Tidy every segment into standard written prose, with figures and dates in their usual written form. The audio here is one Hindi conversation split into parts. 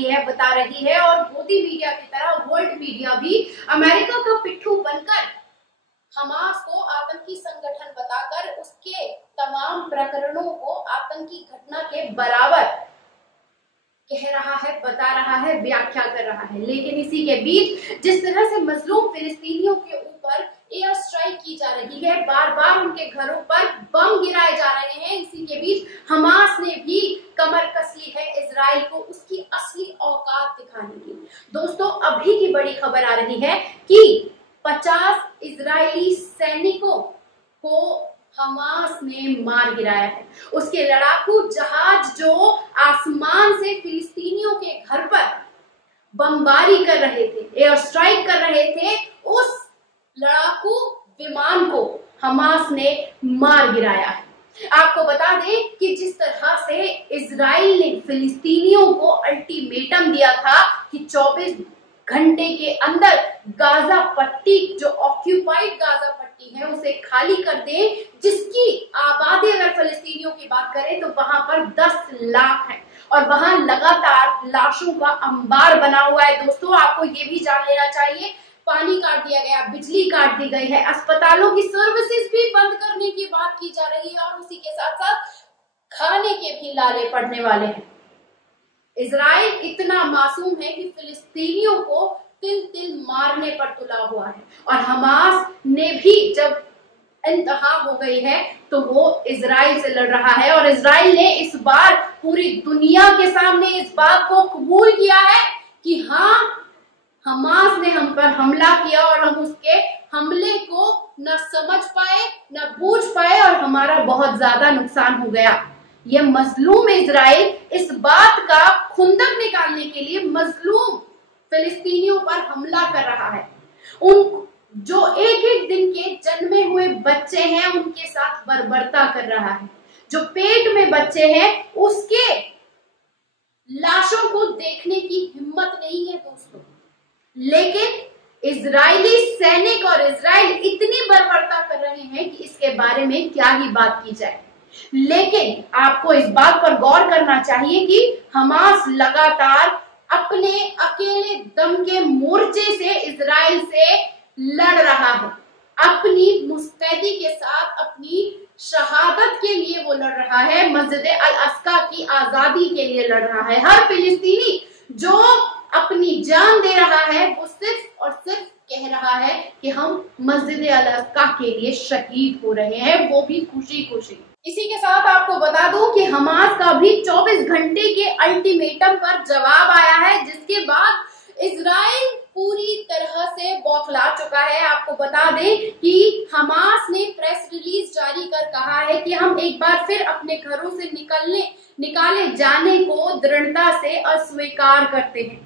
रही है, बता रही है, और मोदी मीडिया की तरह वर्ल्ड मीडिया भी अमेरिका का पिट्ठू बनकर हमास को आतंकी संगठन बताकर उसके तमाम प्रकरणों को आतंकी घटना के बराबर कह रहा है, बता रहा है, व्याख्या कर रहा है। लेकिन इसी के बीच जिस तरह से मजलूम फिलिस्तीनियों के ऊपर एयर स्ट्राइक की जा रही है, बार बार उनके घरों पर बम गिराए जा रहे हैं, इसी के बीच हमास ने भी कमर कस ली है इजराइल को उसकी असली औकात दिखाने की। दोस्तों, अभी की बड़ी खबर आ रही है कि 50 इजरायली सैनिकों को हमास ने मार गिराया है। उसके लड़ाकू जहाज जो आसमान से फिलिस्तीनियों के घर पर बमबारी कर रहे थे, एयर स्ट्राइक कर रहे थे, उस लड़ाकू विमान को हमास ने मार गिराया है। आपको बता दें कि जिस तरह से इजराइल ने फिलिस्तीनियों को अल्टीमेटम दिया था कि 24 घंटे के अंदर गाजा पट्टी, जो ऑक्यूपाइड गाजा पट्टी है, उसे खाली कर दें, जिसकी आबादी अगर फिलिस्तीनियों की बात करें तो वहां पर 10 लाख है और वहां लगातार लाशों का अंबार बना हुआ है। दोस्तों, आपको ये भी जान लेना चाहिए, पानी काट दिया गया, बिजली काट दी गई है, अस्पतालों की सर्विसेज भी बंद करने की बात की जा रही है और उसी के साथ साथ खाने के भी लाले पड़ने वाले हैं। इजराइल इतना मासूम है कि फिलिस्तीनियों को तिल तिल मारने पर तुला हुआ है और हमास ने भी जब इंतहा हो गई है तो वो इजराइल से लड़ रहा है और इजराइल ने इस बार पूरी दुनिया के सामने इस बात को कबूल किया है कि हाँ, हमास ने हम पर हमला किया और हम उसके हमले को न समझ पाए, न बूझ पाए और हमारा बहुत ज्यादा नुकसान हो गया। ये मजलूम इजराइल इस बात का खुंदक निकालने के लिए मजलूम फिलिस्तीनियों पर हमला कर रहा है। उन जो एक एक दिन के जन्मे हुए बच्चे हैं उनके साथ बर्बरता कर रहा है। जो पेट में बच्चे हैं उसके लाशों को देखने की हिम्मत नहीं है दोस्तों। लेकिन इजरायली सैनिक और इजराइल इतनी बर्बरता कर रहे हैं कि इसके बारे में क्या ही बात की जाए। लेकिन आपको इस बात पर गौर करना चाहिए कि हमास लगातार अपने अकेले दम के मोर्चे से इजराइल से लड़ रहा है। अपनी मुस्तैदी के साथ अपनी शहादत के लिए वो लड़ रहा है, मस्जिद अल अक्सा की आजादी के लिए लड़ रहा है। हर फिलिस्तीनी जो अपनी जान दे रहा है वो सिर्फ और सिर्फ कह रहा है कि हम मस्जिद अल अक्सा के लिए शहीद हो रहे हैं, वो भी खुशी खुशी। इसी के साथ आपको बता दूं कि हमास का भी 24 घंटे के अल्टीमेटम पर जवाब आया है, जिसके बाद इजराइल पूरी तरह से बौखला चुका है। आपको बता दें कि हमास ने प्रेस रिलीज जारी कर कहा है कि हम एक बार फिर अपने घरों से निकाले जाने को दृढ़ता से अस्वीकार करते हैं।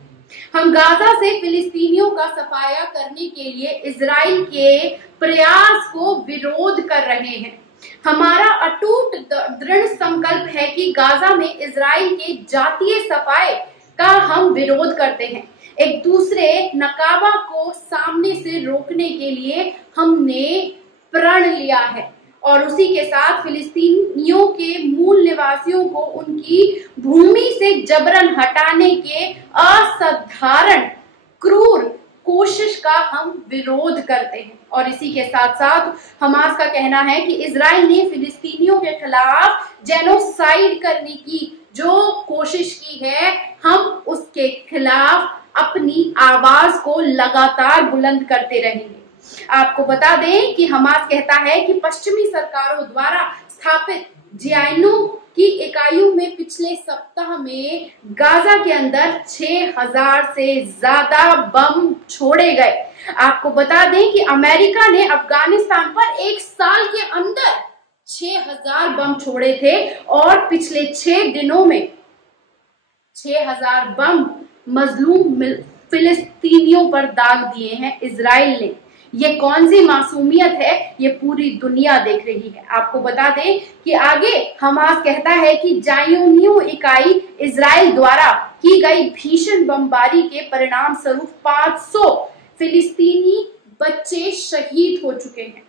हम गाजा से फिलिस्तीनियों का सफाया करने के लिए इजराइल के प्रयास को विरोध कर रहे हैं। हमारा अटूट दृढ़ संकल्प है कि गाजा में इजराइल के जातीय सफाई का हम विरोध करते हैं। एक दूसरे नकाबा को सामने से रोकने के लिए हमने प्रण लिया है और उसी के साथ फिलिस्तीनियों के मूल निवासियों को उनकी भूमि से जबरन हटाने के असाधारण क्रूर कोशिश का हम विरोध करते हैं। और इसी के साथ साथ हमास का कहना है कि इजराइल ने फिलिस्तीनियों के खिलाफ जेनोसाइड करने की जो कोशिश की है, हम उसके खिलाफ अपनी आवाज को लगातार बुलंद करते रहेंगे। आपको बता दें कि हमास कहता है कि पश्चिमी सरकारों द्वारा स्थापित जीआईएनओ की इकाइयों में पिछले सप्ताह में गाजा के अंदर 6000 से ज्यादा बम छोड़े गए। आपको बता दें कि अमेरिका ने अफगानिस्तान पर एक साल के अंदर 6000 बम छोड़े थे और पिछले 6 दिनों में 6000 बम मजलूम फिलिस्तीनियों पर दाग दिए हैं इजराइल ने। ये कौन सी मासूमियत है, ये पूरी दुनिया देख रही है। आपको बता दें कि आगे हमास कहता है कि जीआईएनओ इकाई इजराइल द्वारा की गई भीषण बमबारी के परिणाम स्वरूप 500 फिलिस्तीनी बच्चे शहीद हो चुके हैं।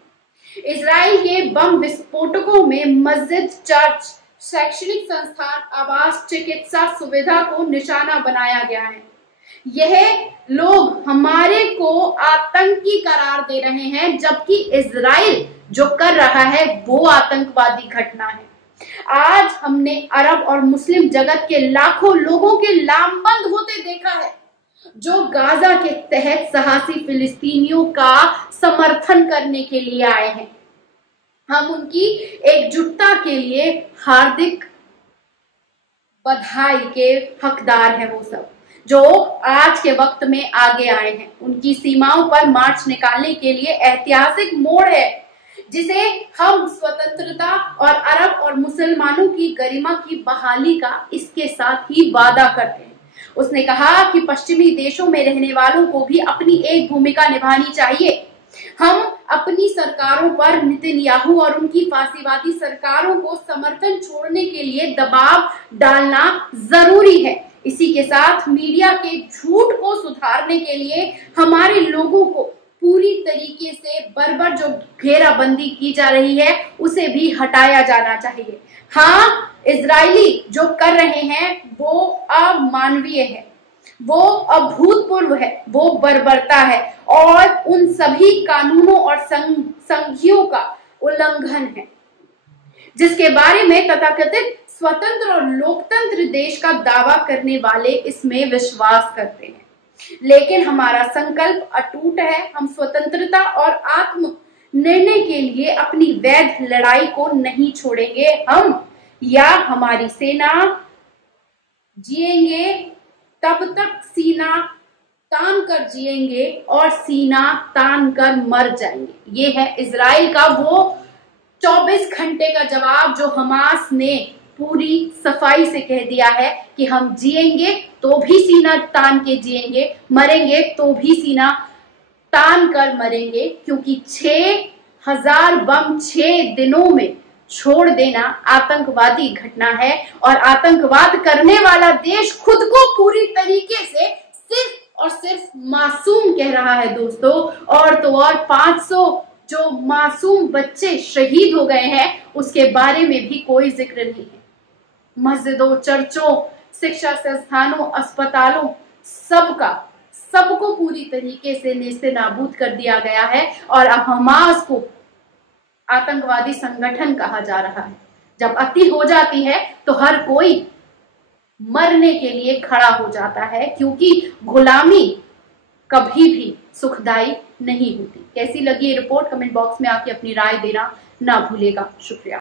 इजराइल के बम विस्फोटकों में मस्जिद, चर्च, शैक्षणिक संस्थान, आवास, चिकित्सा सुविधा को निशाना बनाया गया है। यह लोग हमारे को आतंकी करार दे रहे हैं, जबकि इजराइल जो कर रहा है वो आतंकवादी घटना है। आज हमने अरब और मुस्लिम जगत के लाखों लोगों के लामबंद होते देखा है, जो गाजा के तहत साहसी फिलिस्तीनियों का समर्थन करने के लिए आए हैं। हम उनकी एकजुटता के लिए हार्दिक बधाई के हकदार हैं। वो सब जो आज के वक्त में आगे आए हैं, उनकी सीमाओं पर मार्च निकालने के लिए ऐतिहासिक मोड़ है, जिसे हम स्वतंत्रता और अरब और मुसलमानों की गरिमा की बहाली का इसके साथ ही वादा करते हैं। उसने कहा कि पश्चिमी देशों में रहने वालों को भी अपनी एक भूमिका निभानी चाहिए। हम अपनी सरकारों पर नेतन्याहू और उनकी फांसीवादी सरकारों को समर्थन छोड़ने के लिए दबाव डालना जरूरी है। इसी के साथ मीडिया के झूठ को सुधारने के लिए हमारे लोगों को पूरी तरीके से बर्बर जो घेराबंदी की जा रही है उसे भी हटाया जाना चाहिए। हाँ, इजरायली जो कर रहे हैं वो अमानवीय है, वो अभूतपूर्व है, वो बर्बरता है और उन सभी कानूनों और संघियों का उल्लंघन है, जिसके बारे में तथाकथित स्वतंत्र और लोकतंत्र देश का दावा करने वाले इसमें विश्वास करते हैं। लेकिन हमारा संकल्प अटूट है। हम स्वतंत्रता और आत्म निर्णय के लिए अपनी वैध लड़ाई को नहीं छोड़ेंगे। हम या हमारी सेना जिएंगे तब तक सीना तान कर जिएंगे और सीना तान कर मर जाएंगे। ये है इजराइल का वो 24 घंटे का जवाब जो हमास ने पूरी सफाई से कह दिया है कि हम जिएंगे तो भी सीना तान के जिएंगे, मरेंगे तो भी सीना तान कर मरेंगे, क्योंकि 6000 बम 6 दिनों में छोड़ देना आतंकवादी घटना है और आतंकवाद करने वाला देश खुद को पूरी तरीके से सिर्फ और सिर्फ मासूम कह रहा है दोस्तों। और तो और 500 जो मासूम बच्चे शहीद हो गए हैं उसके बारे में भी कोई जिक्र नहीं है। मस्जिदों, चर्चों, शिक्षा संस्थानों, अस्पतालों, सबको पूरी तरीके से नेस्तनाबूद कर दिया गया है और अब हमास को आतंकवादी संगठन कहा जा रहा है। जब अति हो जाती है तो हर कोई मरने के लिए खड़ा हो जाता है, क्योंकि गुलामी कभी भी सुखदाई नहीं होती। कैसी लगी ये रिपोर्ट कमेंट बॉक्स में आके अपनी राय देना ना भूलेगा। शुक्रिया।